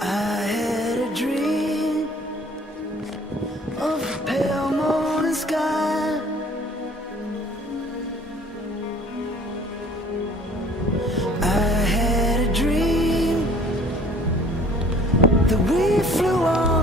I had a dream of a pale morning sky. I had a dream that we flew on.